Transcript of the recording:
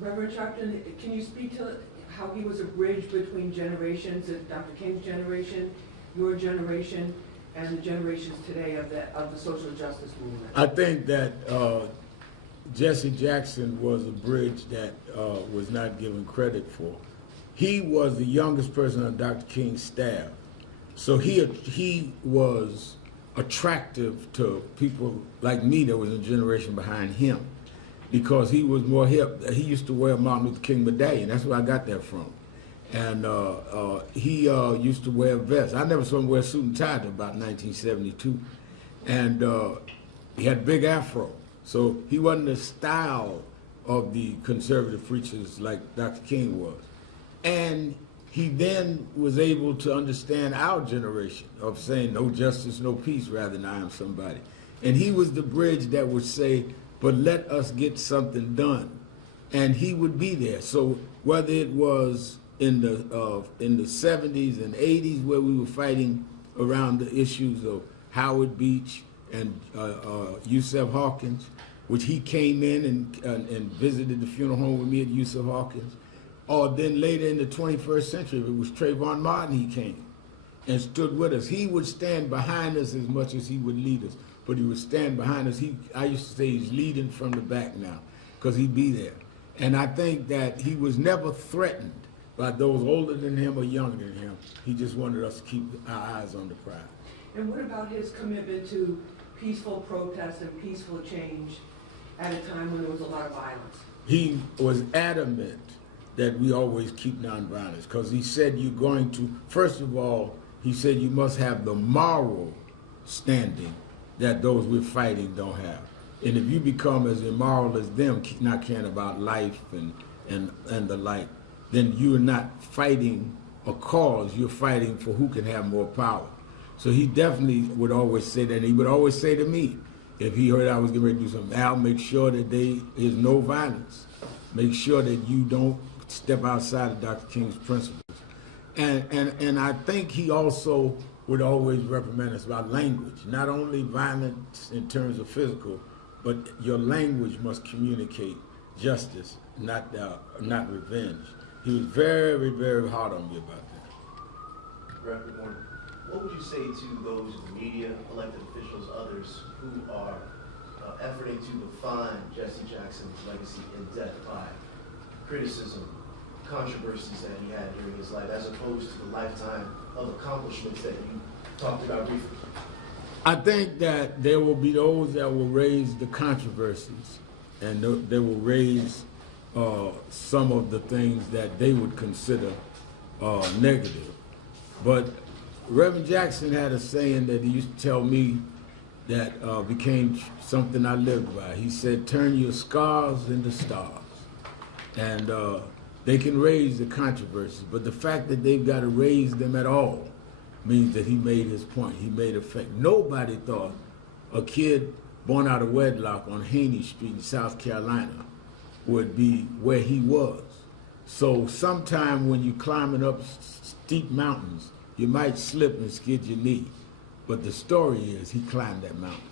Reverend Sharpton, can you speak to how he was a bridge between generations, Dr. King's generation, your generation, and the generations today of the social justice movement? I think that Jesse Jackson was a bridge that was not given credit for. He was the youngest person on Dr. King's staff, so he was attractive to people like me that was a generation behind him, because he was more hip. He used to wear a Martin Luther King medallion. That's where I got that from. And he used to wear a vest. I never saw him wear a suit and tie until about 1972. And he had a big afro. So he wasn't the style of the conservative preachers like Dr. King was. And he then was able to understand our generation of saying no justice, no peace, rather than I am somebody. And he was the bridge that would say, but let us get something done. And he would be there. So whether it was in the 70s and 80s where we were fighting around the issues of Howard Beach and Yusef Hawkins, which he came in and visited the funeral home with me at Yusef Hawkins, or then later in the 21st century, it was Trayvon Martin, he came and stood with us. He would stand behind us as much as he would lead us, but he would stand behind us. I used to say he's leading from the back now, because he'd be there. And I think that he was never threatened by those older than him or younger than him. He just wanted us to keep our eyes on the prize. And what about his commitment to peaceful protest and peaceful change at a time when there was a lot of violence? He was adamant that we always keep nonviolence, because he said you're going to, first of all, he said you must have the moral standing that those we're fighting don't have. And if you become as immoral as them, not caring about life and the like, then you're not fighting a cause, you're fighting for who can have more power. So he definitely would always say that. And he would always say to me, if he heard I was getting ready to do something, Al, make sure that there is no violence. Make sure that you don't step outside of Dr. King's principles. And I think he also would always reprimand us about language, not only violence in terms of physical, but your language must communicate justice, not revenge. He was very, very hard on me about that. Reverend Warren, what would you say to those in the media, elected officials, others who are efforting to define Jesse Jackson's legacy in death by criticism, controversies that he had during his life, as opposed to the lifetime of accomplishments that you talked about briefly? I think that there will be those that will raise the controversies, and they will raise some of the things that they would consider negative. But Reverend Jackson had a saying that he used to tell me that became something I lived by. He said, turn your scars into stars. And they can raise the controversies, but the fact that they've got to raise them at all means that he made his point. He made a fact. Nobody thought a kid born out of wedlock on Haney Street in South Carolina would be where he was. So sometime when you're climbing up steep mountains, you might slip and skid your knee. But the story is he climbed that mountain.